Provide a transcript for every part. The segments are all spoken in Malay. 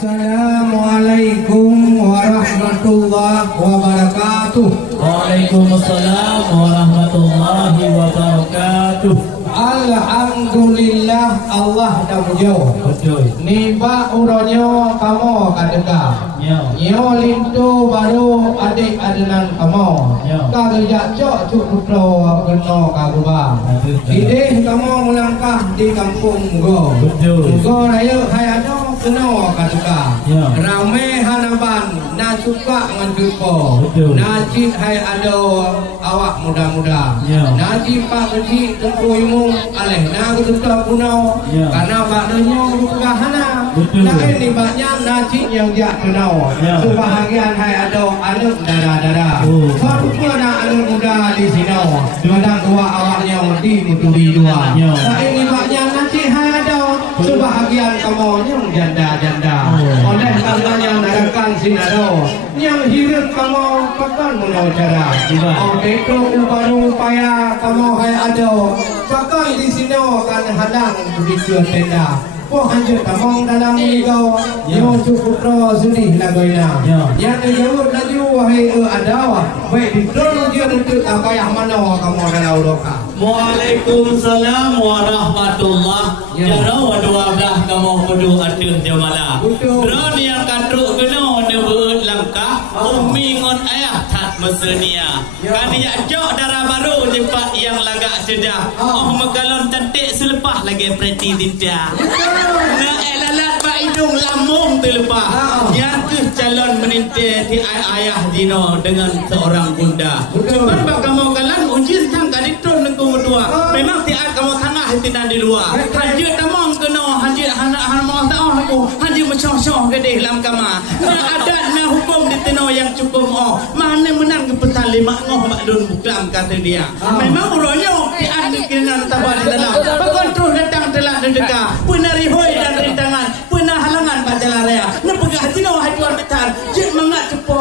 Assalamualaikum warahmatullahi wabarakatuh. Waalaikumsalam warahmatullahi wabarakatuh. Alhamdulillah Allah dah mujo. Betul. Ni ba uronyo kamu kadeka. Nyo lintu baru adik adenan kamu. Kagak cok cuk putro keno kaguba. Ide kamu melangkah di kampung go. Betul. Go raya hai ado keno kadeka. Rame hanaban na suka ngan jupo. Najib hai ado awak muda-muda. Najib pak kecil tengkuimu aleh na kututa punau. Karena baknyo kehana. Nah ini banyak najib yang dia kenal. Kebahagiaan hai ado anak dara-dara. Siapa nak anak muda di sini? Kadang tua awaknya di muturi dua. Nah ini banyak najib hai ado. Kebahagiaan kamu yang janda-janda. Oleh karena yang narakan sinado, yang hidup kamu pakan menawar. Oleh itu baru upaya kamu hai ado. Pakai di sini kan hadang begitu tenda. Oh hancur kamu dalam ligo. Yo cukup pro sudi lagoina. Yang jauh laju wahai adawa. Baik di drone dia untuk apa yang mana kamu dalam uroka. Waalaikumsalam warahmatullahi. Jaro 12 kamu kudu atuh jamala. Drone yang katruk kena nebeut langkah. Umi ngon ayah tat mesenia. Kan ya jok darah baru cepat yang lagak sedah. Oh megalon cantik selepas lagi pretty tidak. Nak elalat pak hidung lamung terlepas. Yang ke calon menintir di ayah Dino dengan seorang bunda. Cepat bak kamu kalan ujin tang kaditun nengku dua. Memang tiap kamu tengah hentinan di luar. Hajir tamang kena hajir anak mau tahu aku. Hajir macam-macam gede dalam kamar. Nak adat nak hukum di tino yang cukup oh. Mana menang ke petali mak ngoh mak dun buklam kata dia. Memang uronyo tiap kena tabah di dalam. Bakon terus datang telah dekat. Penari hoi dan rintangan, pernah halangan bajalan raya. Nak pergi hati nak wahai tuan betal. Cik mangat cepo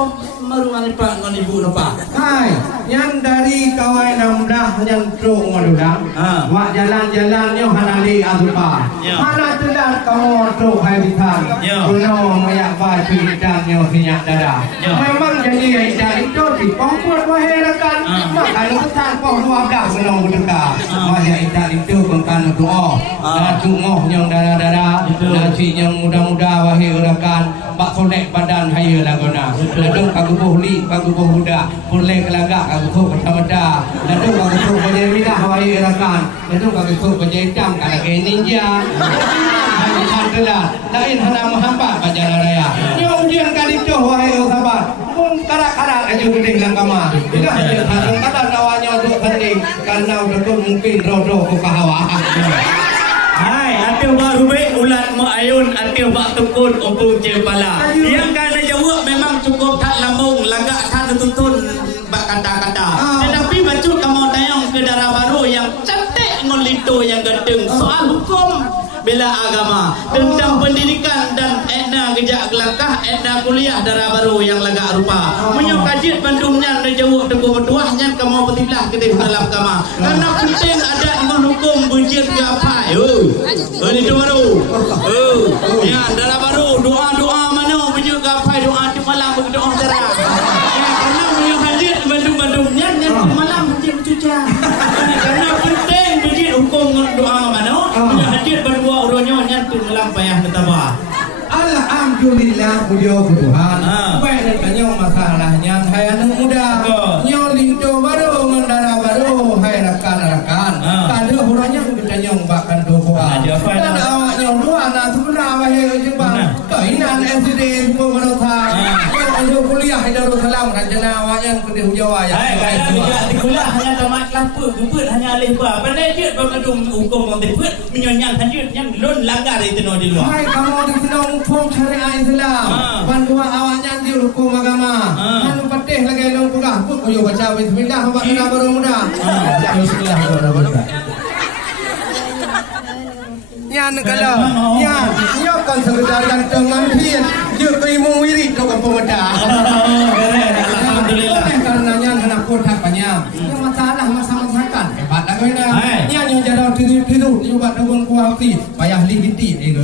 maruang ipak ngon ibu napa. Hai, yang dari kawan namdah yang truk ngodudang. Mak jalan-jalan nyo hanali azupa. Mana telah kamu truk hai bitan. Kuno mayak baju hidang nyo minyak darah. Memang jadi hidang itu di pangkuat wahai rekan. Maka letak pok 12 kuno berdeka. Wahai hidang itu bengkan doa. Natu ngoh yang darah-darah. Nasi yang muda-muda wahai rekan. Bak solek badan hai lagona. Ladung kagubuh li, kagubuh muda. Pulai kelagak kagubuh kecamada. Ladung kagubuh bajai milah wahai rekan. Ladung kagubuh bajai hitam kalage ninja. Hai telah. Lain hana mahampa bajalan raya. Nyo ujian kali tu wahai sahabat. Pun karak-karak aja gede dalam kamar. Tidak hanya kata nawanya untuk penting. Karena betul mungkin rodoh ke kahawa. Hai, atiu baru baik ulat muayun, atiu bak tukun umpung jepala. Yang kana jawab memang cukup tak lambung, lagak tak tuntun bak kata-kata. Tetapi baju kamu tayang ke darah baru yang cantik ngolito yang ganteng soal hukum bela agama tentang pendidikan dan etna gejak gelangkah etna kuliah darah baru yang lagak rupa. Menyok kajit Bandungnya dan jauh teguh bertuahnya kamu petilah ketih dalam agama. Karena penting ada iman hukum bujir ke apa. Ini tu baru. Ya, darah baru doa-doa mana punya gapai doa di malam berdoa darah. Karena punya hadir Bandung-Bandungnya yang malam hadir bercuca. Karena penting bujir hukum doa mana punya hadir berdua uronyo yang tu malam payah bertabah. Alhamdulillah puji Tuhan. Baik dan kanyong masalahnya hai anak muda. Nyo linto baru mendara baru hai rekan-rekan. Kada huranya kanyong bakkan doa. Dan awaknya dua anak sebenar wahai jebang. Kainan SD pemerintah. Untuk kuliah di Darussalam rencana awaknya kudu Jawa ya. Hai, di kuliah hanya tamat kelapa, gubut hanya alih ba. Pandai dia berkedung hukum orang teput menyonyang hadir yang lon langgar itu no di luar. Hai kamu di sini hukum syariat Islam. Panduan awaknya di hukum agama. Anu patih lagi long pugah pun koyo baca bismillah hamba kena baru muda. Bismillah baru muda. Yan kalau yan yo kan sekedar gantengan pian yo keimu wiri to kan pemuda. Alhamdulillah. Karenanya anak kotak banyak. Yang masalah masakan hebat lagi dah. Yan yang jadau tidur juga dengan kuati payah ligiti.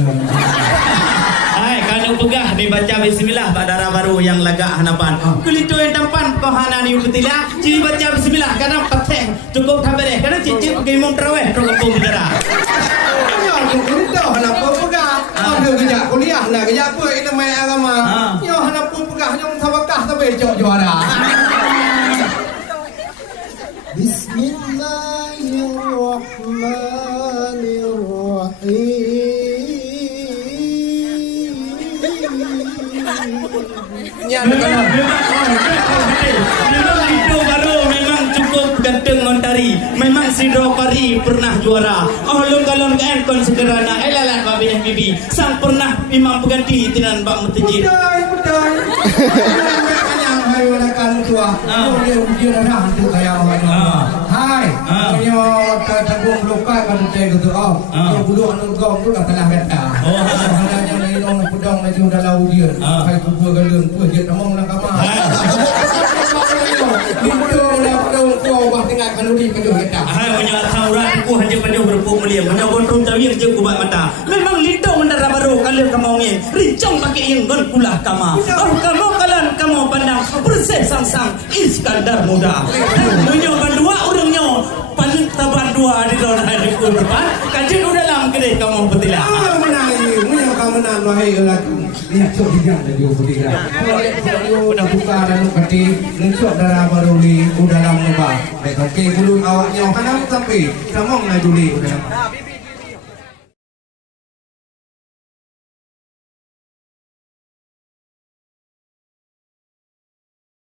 Hai kan anu pegah dibaca bismillah pada darah baru yang lagak hanapan. Kulito yang tampan kau hanani upetila, ciri baca bismillah kadang pateng cukup tabereh kadang cici pergi mung terawih terus kampung bidara. Ya, kita hendak pegah. Ada kerja kuliah nak kerja apa ini main agama. Ya, hendak pegah yang tawakah sampai juara. Memang itu baru memang cukup ganteng mentari. Memang si Dropari pernah juara. Oh long kan kon segerana elalat babi yang bibi. Sang pernah imam pengganti tinan bak mutajid. Betul. Yang hai walakan tua. Dia ujian dah tu kayak awak. Hai. Yo tanggung lupa kan saya gitu. Oh, dia bulu anu gong tu dah telah kata. Oh, ada yang lain orang pedang lagi dah lau dia. Hai kubur galung tu dia ngomong nak apa. Itu dah pedang kau bah tengah kanuri penuh kata. Hai punya taurat ku hanya penuh berpuk mulia. Punya gondrong tawir je ku buat mata. Memang lido mendara baru kalian kamu ngin. Rincang pakai yang gon kulah kama. Oh kamu kalian kamu pandang bersih sang Iskandar muda. Punya bandua orangnya paling tabar dua di dalam hari ku depan. Kajian udah dalam kedai kamu petila. Menang kamu menang wahai lelaki. Lihat cok hijau dari petila. Kalau dah buka dan peti, nuncuk darah baru ni udah dalam lubang. Baik okey bulu awaknya hanam sampai samong nak juli udah.